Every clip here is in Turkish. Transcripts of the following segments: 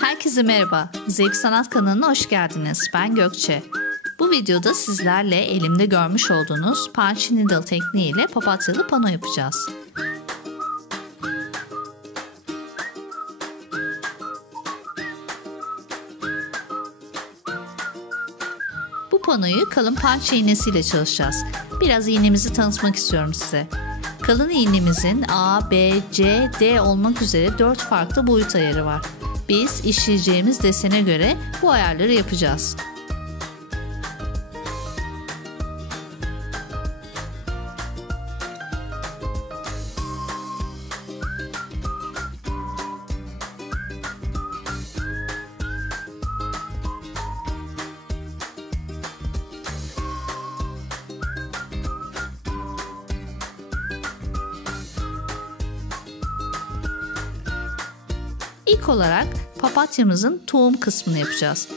Herkese merhaba, Zevk Sanat kanalına hoş geldiniz. Ben Gökçe. Bu videoda sizlerle elimde görmüş olduğunuz punch needle tekniğiyle papatyalı pano yapacağız. Bu panoyu kalın punch iğnesiyle çalışacağız. Biraz iğnemizi tanıtmak istiyorum size. Kalın iğnemizin A, B, C, D olmak üzere 4 farklı boyut ayarı var. Biz işleyeceğimiz desene göre bu ayarları yapacağız. İlk olarak papatyamızın tohum kısmını yapacağız.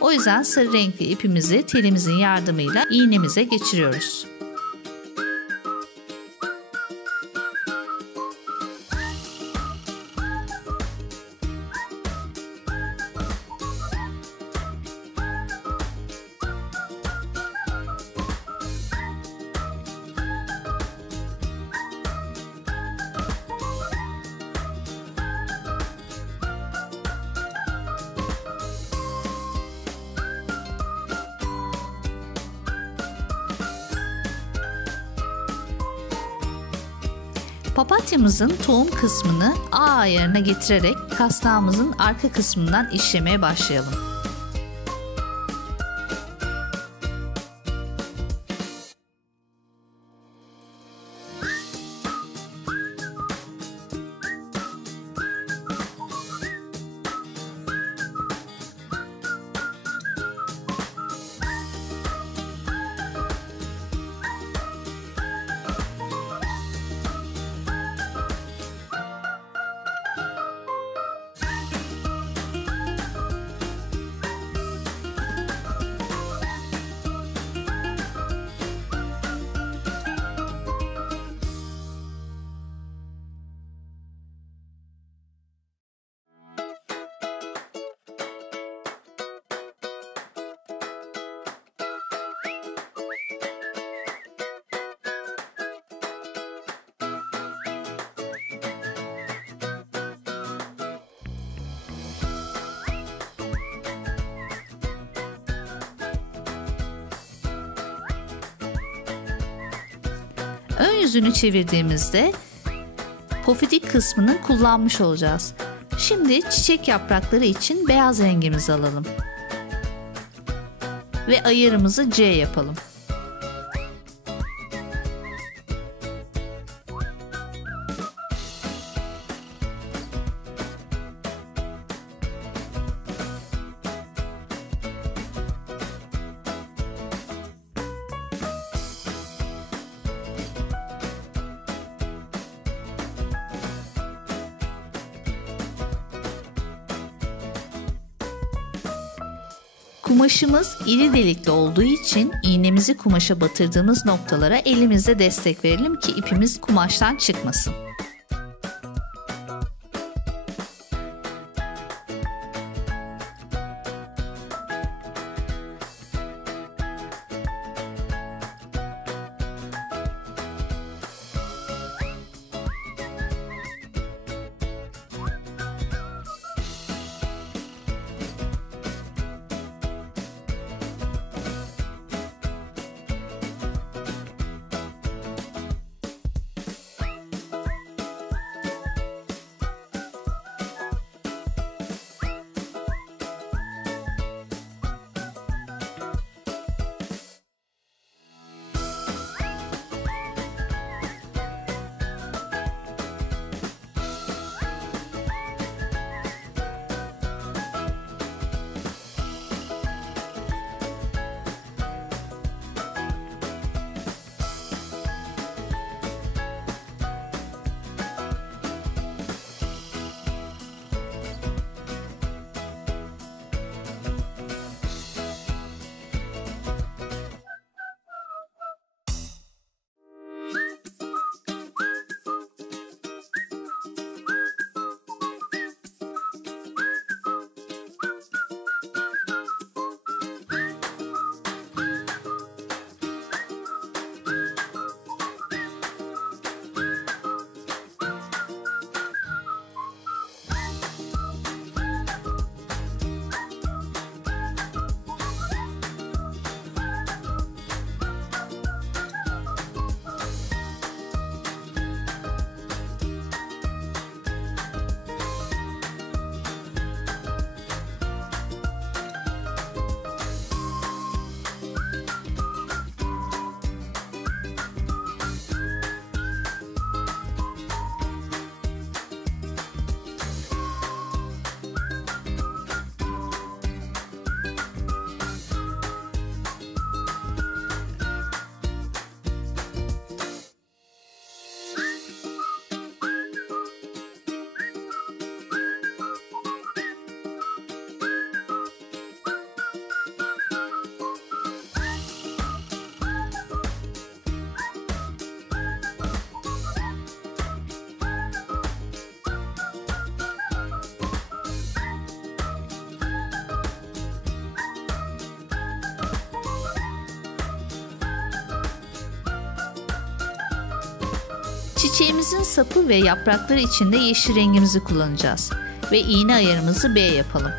O yüzden sarı renkli ipimizi telimizin yardımıyla iğnemize geçiriyoruz. Papatyamızın tohum kısmını A ayarına getirerek kasnağımızın arka kısmından işlemeye başlayalım. Ön yüzünü çevirdiğimizde pofidik kısmını kullanmış olacağız. Şimdi çiçek yaprakları için beyaz rengimizi alalım. Ve ayarımızı C yapalım. Kumaşımız iri delikli olduğu için iğnemizi kumaşa batırdığımız noktalara elimizle destek verelim ki ipimiz kumaştan çıkmasın. Çiçeğimizin sapı ve yaprakları için de yeşil rengimizi kullanacağız ve iğne ayarımızı B yapalım.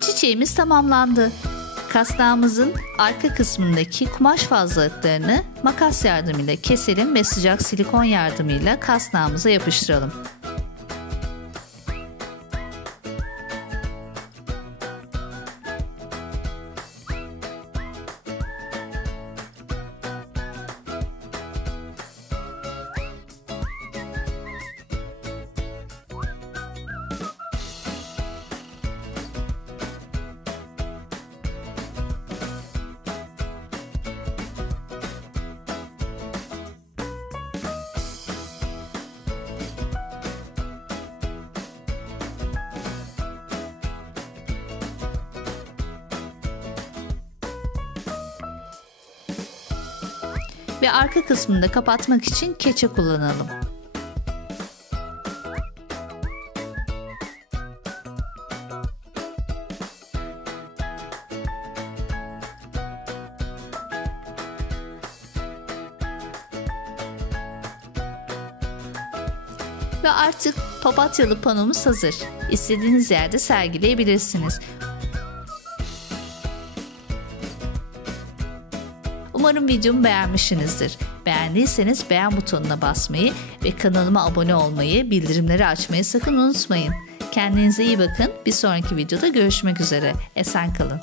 Çiçeğimiz tamamlandı. Kasnağımızın arka kısmındaki kumaş fazlalıklarını makas yardımıyla keselim ve sıcak silikon yardımıyla kasnağımıza yapıştıralım. Ve arka kısmını da kapatmak için keçe kullanalım. Ve artık papatyalı panomuz hazır. İstediğiniz yerde sergileyebilirsiniz. Umarım videomu beğenmişsinizdir. Beğendiyseniz beğen butonuna basmayı ve kanalıma abone olmayı, bildirimleri açmayı sakın unutmayın. Kendinize iyi bakın. Bir sonraki videoda görüşmek üzere. Esen kalın.